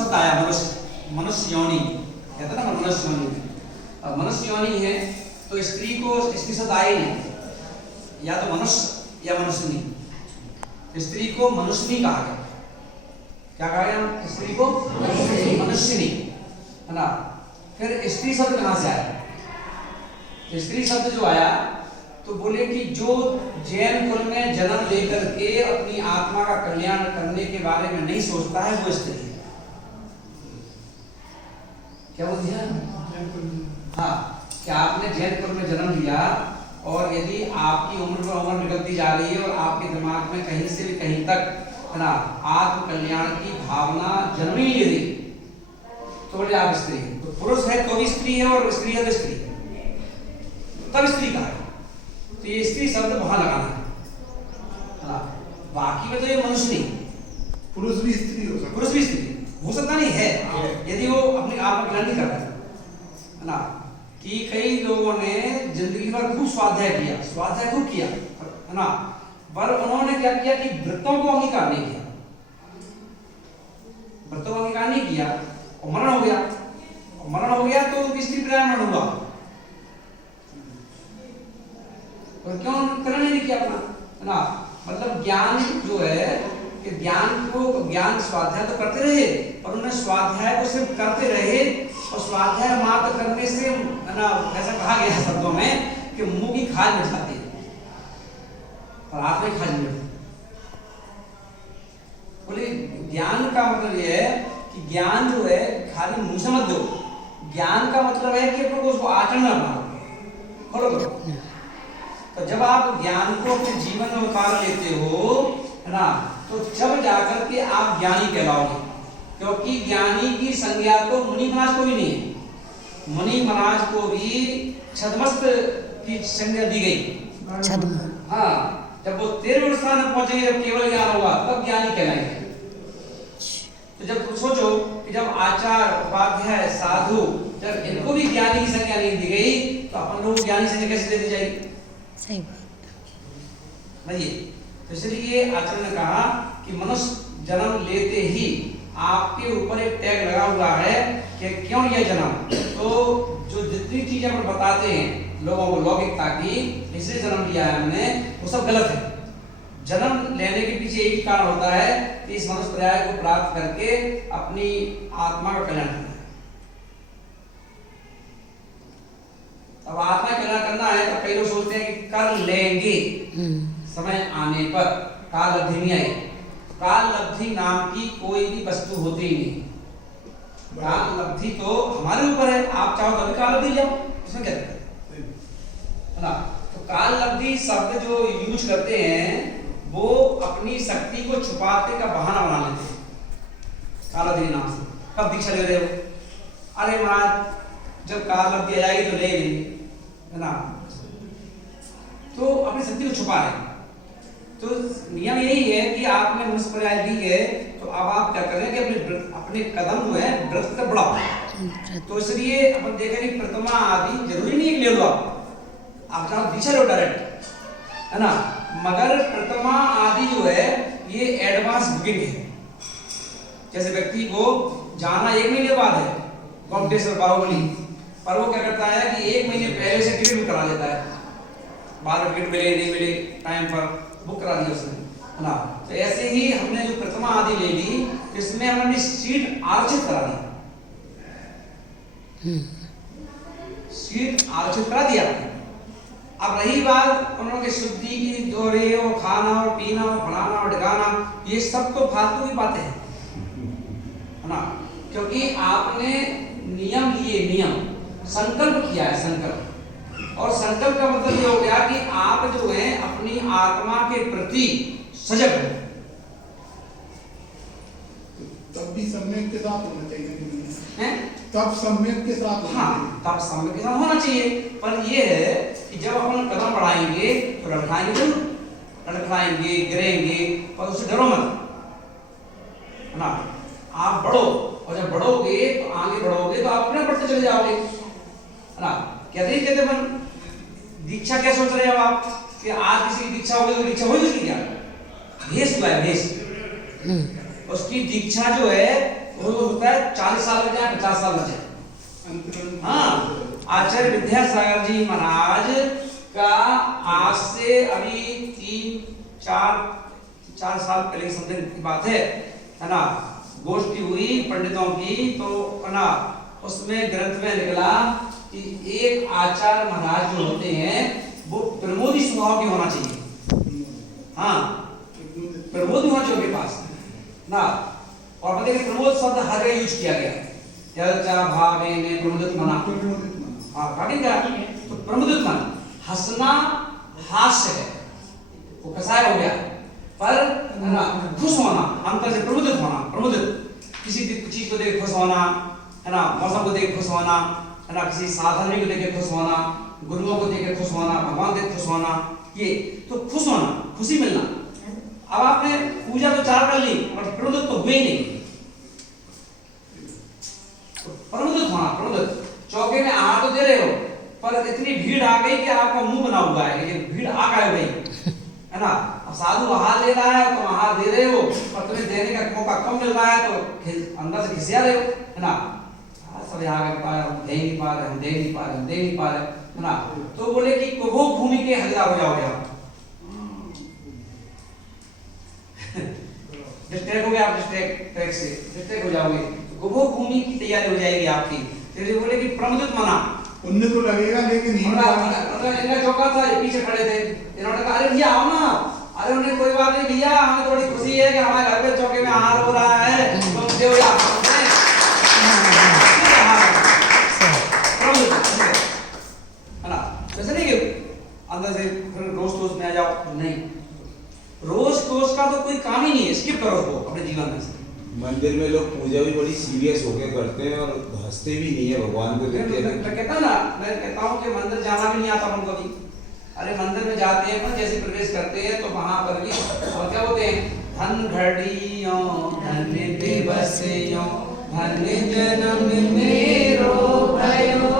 शब्द आया मनुष्य, मनुष्य योनि कहते ना मनुष्य योनि। अब मनुष्य योनि है तो स्त्री को स्त्री शब्द आए नहीं, या तो मनुष्य या मनुष्यनी। स्त्री को मनुष्यनी कहा गया। क्या कहा गया? स्त्री को मनुष्यनी, है ना। फिर स्त्री शब्द कहां से आया? स्त्री शब्द जो आया तो बोले कि जो जैन कुल में जन्म लेकर के अपनी आत्मा का कल्याण करने के बारे में नहीं सोचता है वो स्त्री है। क्या बोल दिया? हाँ, कि आपने जैन कुल में जन्म लिया और यदि आपकी उम्र पर उम्र निकलती जा रही है और आपके दिमाग में कहीं से भी कहीं तक, है ना, आत्म कल्याण की भावना जन्म ही नहीं दी तो बोले आप स्त्री है। तो पुरुष है तो भी स्त्री है और स्त्री है तो स्त्री है, तब स्त्री कहा है। तो ये स्त्री शब्द वहां लगाना है। हाँ, बाकी में तो ये मनुष्य नहीं, पुरुष भी स्त्री हो सकता, पुरुष भी स्त्री हो सकता नहीं है यदि वो अपने आप का कल्याण नहीं कर रहा है ना। कि कई लोगों ने जिंदगी भर खूब स्वाध्याय किया, स्वाध्याय खूब किया, है ना, पर उन्होंने क्या किया कि व्रतों को अंगीकार नहीं किया, व्रतों को अंगीकार नहीं किया और मरण हो गया। और मरण हो गया तो स्त्री प्रायण हुआ। और क्यों करण नहीं किया अपना, है ना। मतलब ज्ञान जो है कि ज्ञान को, ज्ञान स्वाध्याय तो करते रहे और उन्होंने स्वाध्याय को सिर्फ करते रहे और स्वाध्याय मात्र करने से, है ना, ऐसा कहा गया शब्दों में कि मुंह की खाज मिट जाती है और हाथ में खाज मिट। बोले ज्ञान का मतलब ये है कि ज्ञान जो है खाली मुंह से मत दो, ज्ञान का मतलब है कि अपने को उसको आचरण में फॉलो करो। तो जब आप ज्ञान को अपने जीवन में उतार लेते हो, है ना, तो जब जाकर के आप ज्ञानी कहलाओगे। क्योंकि ज्ञानी की संज्ञा तो मुनि महाराज को भी नहीं है। मुनि महाराज को भी छद्मस्त की संज्ञा दी गई। हाँ, जब वो 13वें स्थान में पहुंचेंगे, जब केवल ज्ञान होगा तब ज्ञानी कहलाएंगे। तो जब सोचो कि जब आचार्य, उपाध्याय, साधु, जब इनको भी ज्ञानी की संज्ञा नहीं दी गई तो अपन लोग ज्ञानी संज्ञा कैसे दे दी जाएगी? सही बात नहीं। तो इसलिए आचार्य ने कहा कि मनुष्य जन्म लेते ही आपके ऊपर एक टैग लगा हुआ है कि क्यों यह जन्म। तो जो जितनी चीजें हम बताते हैं लोगों को लौकिकता की, इसलिए जन्म लिया है हमने, वो सब गलत है। जन्म लेने के पीछे एक ही कारण होता है कि इस मनुष्य पर्याय को प्राप्त करके अपनी आत्मा का कल्याण करना है। अब आत्मा कल्याण करना है तो कई लोग सोचते हैं कि कर लेंगे समय आने पर। काल लब्धि नहीं आई। काल लब्धि नाम की कोई भी वस्तु होती ही नहीं। काल लब्धि तो हमारे ऊपर है, आप चाहो तो भी काल लब्धि जाओ, इसमें क्या दिक्कत है ना। तो काल लब्धि शब्द जो यूज करते हैं वो अपनी शक्ति को छुपाने का बहाना बना लेते हैं काल लब्धि नाम से। कब दीक्षा ले रहे हो? अरे महाराज जब काल लब्धि आ जाएगी तो ले लेंगे, है ना। तो अपनी शक्ति को छुपा रहे। तो नियम यही है कि आपने मनुष्य पर्याय ली है तो अब आप क्या करें कि अपने कदम जो है व्रत तक बढ़ाओ। तो इसलिए अपन देखें कि प्रतिमा आदि जरूरी नहीं ले लो, आप जहाँ दीक्षा लो डायरेक्ट, है ना। मगर प्रतिमा आदि जो है ये एडवांस बुकिंग है। जैसे व्यक्ति को जाना 1 महीने बाद है गोमटेश्वर बाहुबली, पर वो क्या करता है कि 1 महीने पहले से टिकट बुक करा लेता है। बाद में टिकट मिले नहीं मिले, टाइम पर बुक करा दिया उसने, है ना। तो ऐसे ही हमने जो प्रतिमा आदि ले ली, इसमें हमने सीट आरक्षित करा दी, सीट आरक्षित करा दिया। अब रही बात उन्होंने की शुद्धि की, जो रही हो खाना और पीना और फलाना और ढकाना, ये सब तो फालतू की बातें हैं, है ना। क्योंकि आपने नियम लिए, नियम संकल्प किया है, संकल्प। और संकल्प का मतलब ये हो गया कि आप जो है अपनी आत्मा के प्रति सजग हो। तब भी सम्यक के साथ होना चाहिए, हैं? तब सम्यक के साथ, हाँ, तब सम्यक के साथ होना चाहिए। पर ये है कि जब अपन कदम बढ़ाएंगे तो लड़खड़ाएंगे जरूर, लड़खड़ाएंगे, गिरेंगे, पर उससे डरो मत, है ना। आप बढ़ो और जब बढ़ोगे तो आगे बढ़ोगे तो आप अपने बढ़ते चले जाओगे, है ना। कहते मन दीक्षा क्या सोच रहे हो आप कि आज किसी की दीक्षा होगी तो दीक्षा होगी उसकी क्या? भेष हुआ है, भेष। उसकी दीक्षा जो है वो होता है 40 साल में जाए 50 साल में जाए। अंतरंग। हाँ, आचार्य विद्यासागर जी महाराज का आज से अभी 3-4 साल पहले समथिंग की बात है ना, गोष्ठी हुई पंडितों की, तो है ना उसमें ग्रंथ में निकला कि एक आचार्य महाराज जो होते हैं वो प्रमोदी स्वभाव के होना चाहिए। हाँ, प्रमोद होना चाहिए उनके पास ना। और बताइए कि प्रमोद शब्द हर जगह यूज किया गया, चर्चा भावे ने प्रमोदित मना। हाँ, काटिंग क्या तो प्रमोदित मन, हंसना हास्य है, वो कसाय हो गया, पर है ना खुश होना, अंतर से प्रमोदित होना, प्रमोदित किसी चीज को देख खुश होना, है ना, मौसम को देख खुश होना, है ना, किसी साधन को देख के खुश होना, गुरुओं को देख के खुश होना, भगवान देख खुश होना, ये तो खुश होना, खुशी मिलना। अब आपने पूजा तो 4 कर ली और प्रमोदित तो हुए नहीं। प्रमोदित होना, प्रमोदित चौके में आहार तो दे रहे हो पर इतनी भीड़ आ गई कि आपका मुंह बना हुआ है, लेकिन भीड़ आ गई है ना। अब साधु आहार ले रहा है तो आहार दे रहे हो, पर तुम्हें देने का मौका कम मिल रहा है तो अंदर से खिसिया रहे हो, है ना। सब यहाँ हम दे नहीं पा रहे, हम दे नहीं पा रहे, हम दे नहीं पा रहे, है ना। तो बोले कि वो भूमि के हकदार हो जाओगे आप। डिस्ट्रैक्ट हो गया आप, डिस्ट्रैक्ट से डिस्ट्रैक्ट हो जाओगे, तो वो भूमि की तैयारी हो जाएगी आपकी। फिर बोले कि प्रमोदित मना, उन्हें तो लगेगा लेकिन इनका चौका था, ये पीछे खड़े थे, इन्होंने कहा अरे भैया आओ ना, अरे उन्हें कोई बात नहीं भैया, हमें थोड़ी खुशी है कि हमारे घर पे चौके में आहार हो रहा है, तुम देव या है ना। वैसे नहीं कि अंदर से फिर रोज टोस्ट में आ जाओ, नहीं, रोज टोस्ट का तो कोई काम ही नहीं है, स्किप करो उसको अपने जीवन में से। मंदिर में लोग पूजा भी बड़ी सीरियस होकर करते हैं और हंसते भी नहीं है भगवान को देख के। मैं कहता ना, मैं कहता हूँ कि मंदिर जाना भी नहीं आता हमको भी। अरे मंदिर में जाते हैं पर जैसे प्रवेश करते हैं तो वहां पर भी और क्या बोलते हैं, धन घड़ियों धन्य दिवसयों धन्य जन्म मेरो भयो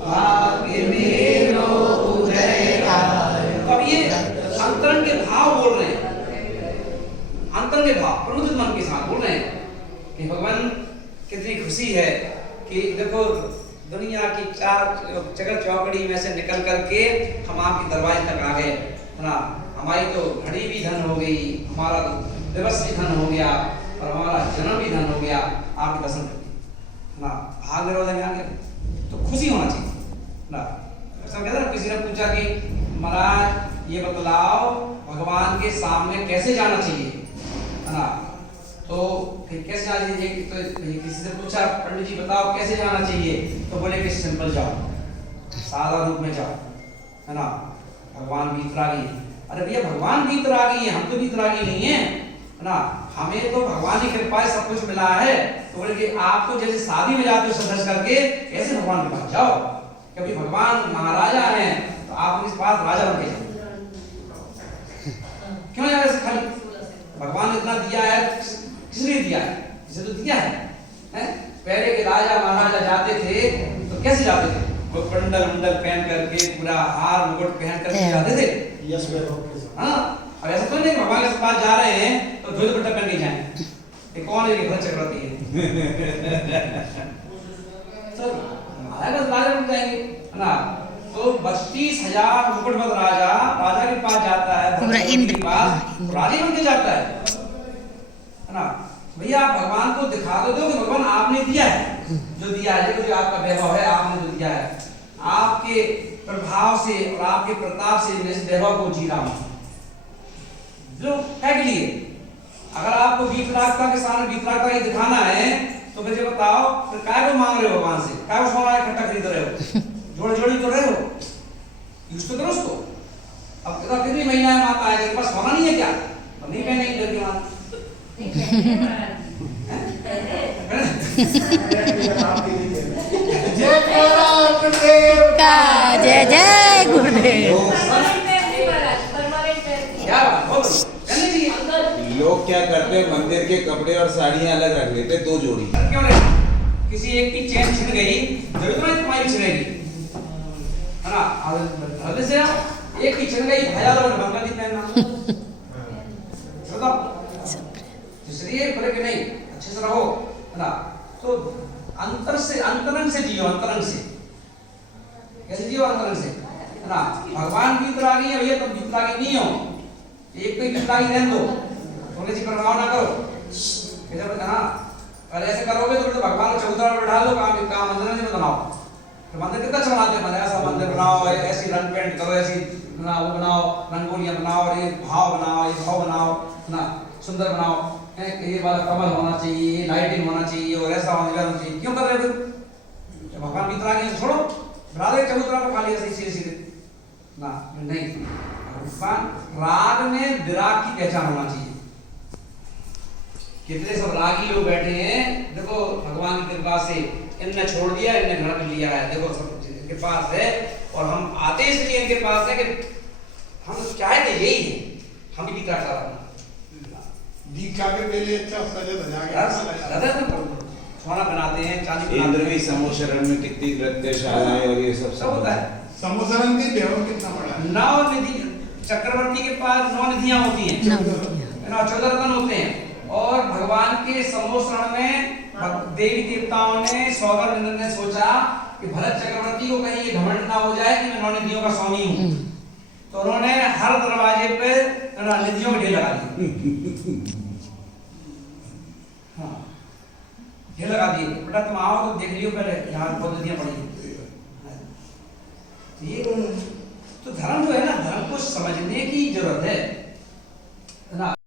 भाग्य मेरो उदय आयो। अब ये अंतरंग के भाव बोल रहे हैं, अंतर के भाव प्रमुदित मन के साथ बोल रहे हैं कि भगवान कितनी खुशी है कि देखो दुनिया की 4 चकर चौकड़ी में से निकल करके हम आपके दरवाजे तक आ गए, है ना। हमारी तो घड़ी भी धन हो गई, हमारा तो दिवस भी धन हो गया और हमारा जन्म भी धन हो गया आपके दर्शन करके, है ना। भाग में रोज आ गए तो खुशी होना चाहिए ना। ऐसा कहते ना, किसी ने पूछा कि महाराज ये बतलाओ भगवान के सामने कैसे जाना चाहिए, है ना। तो फिर कैसे जाना चाहिए, तो किसी से पूछा पंडित जी बताओ कैसे जाना चाहिए, तो बोले कि सिंपल जाओ, सादा रूप में जाओ, है ना। भगवान वीतरागी है। अरे भैया भगवान वीतरागी है, हम तो वीतरागी नहीं है, है ना। हमें तो भगवान की कृपा से सब कुछ मिला है। तो बोले कि आप तो जैसे शादी में जाते हो संघर्ष करके, ऐसे भगवान के पास जाओ, क्योंकि भगवान महाराजा हैं तो आप उनके पास राजा बन के जाओ। क्यों यार ऐसे खाली, भगवान इतना दिया है, किस लिए दिया है, इसे तो दिया है, हैं? पहले के राजा महाराजा जाते थे तो कैसे जाते थे, वो कंडल मुंडल पहन करके पूरा हार मुकुट पहन करके जाते थे। यस वैभव। हाँ, अब ऐसा तो नहीं भगवान के पास जा रहे हैं तो धोती दुपट्टा पहन के जाएं, ये कौन है ये भरत चक्रवर्ती है सर, महाराजा राजा बन जाएंगे, है ना। तो 32,000 मुकुटबंद राजा के पास जाता है, भरत के पास राजा बन के जाता है ना। भैया आप भगवान को दिखा दो कि भगवान आपने दिया है, जो दिया है, जो आपका वैभव है आपने जो दिया है, आपके प्रभाव से और आपके प्रताप से मैं इस वैभव को जी रहा हूं। जो क्या के लिए, अगर आपको वीतरागता के सामने वीतरागता ही दिखाना है तो मुझे बताओ फिर काय को मांग रहे हो भगवान से, काय को सोना इकट्ठा खरीद रहे हो, जोड़े जोड़ी तो रहे हो, यूज तो करो उसको। अब कितनी महिलाएं माता है तेरे पास सोना नहीं है क्या, तो नहीं पहनेगी लड़की वहां। जय गुरुदेव का जय जय गुरुदेव। क्या बात, लोग क्या करते हैं, मंदिर के कपड़े और साड़ियां अलग रख लेते हैं, 2 जोड़ी। क्यों रे, किसी एक की चेन छिन गई, जरूरत नहीं तुम्हारी छिनेगी, है ना। हद से एक की छिन गई 1000 रुपए बंगा दी पहनना, बताओ। इसलिए बोले कि नहीं अच्छे से रहो, है ना। तो अंतरंग से जियो, अंतरंग से कैसे जियो, अंतरंग से, है ना। भगवान की वितरागी है भैया, तुम वितरागी नहीं हो, एक कोई वितरागी रहने दो, थोड़ी सी परवाह ना करो, कैसे बोलते हाँ। और ऐसे करोगे तो भगवान को चौतरा पर बैठा लो, काम मंदिर नहीं बनाओ, तो मंदिर कितना चढ़ाते हैं, ऐसा मंदिर बनाओ, ऐसी रंग पेंट करो, ऐसी ना वो बनाओ, रंगोलियां बनाओ, और ये भाव बनाओ, ये भाव बनाओ ना, सुंदर बनाओ, ये वाला कमल होना चाहिए, ये लाइटिंग होना चाहिए, और ऐसा होना चाहिए। क्यों कर रहे हो? जब भगवान वितरागी है छोड़ो, बना दे चबूतरा पर खाली ऐसे सीधे सीधे ना, नहीं। भगवान राग में विराग की पहचान होना चाहिए। कितने सब रागी लोग बैठे हैं, देखो भगवान की कृपा से इनने छोड़ दिया, इनने घर में लिया है, देखो सब इनके पास है, और हम आते इसलिए इनके पास है कि हम चाहते यही है, हम भी दीक्षा करा दीक्षा के पहले अच्छा सजा बजा के सोना बनाते हैं, चांदी इंद्रवी समोशरण में कितनी नृत्यशालाएं और ये सब होता है। समोसरन की व्यवहार कितना बड़ा है। 9 निधि चक्रवर्ती के पास 9 निधियां होती हैं, 14 रत्न होते हैं, और भगवान के समोसरण में देवी देवताओं ने, सौगर इंद्र ने सोचा कि भरत चक्रवर्ती को कहीं ये घमंड ना हो जाए कि मैं 9 निधियों का स्वामी हूँ, तो उन्होंने हर दरवाजे पे निधियों के ढेर लगा दिए। हाँ, ढेर लगा दिए, बेटा तुम आओ तो देख लियो पहले यहाँ बहुत निधियां पड़ी हैं। ये तो धर्म जो है ना, धर्म को समझने की जरूरत है ना।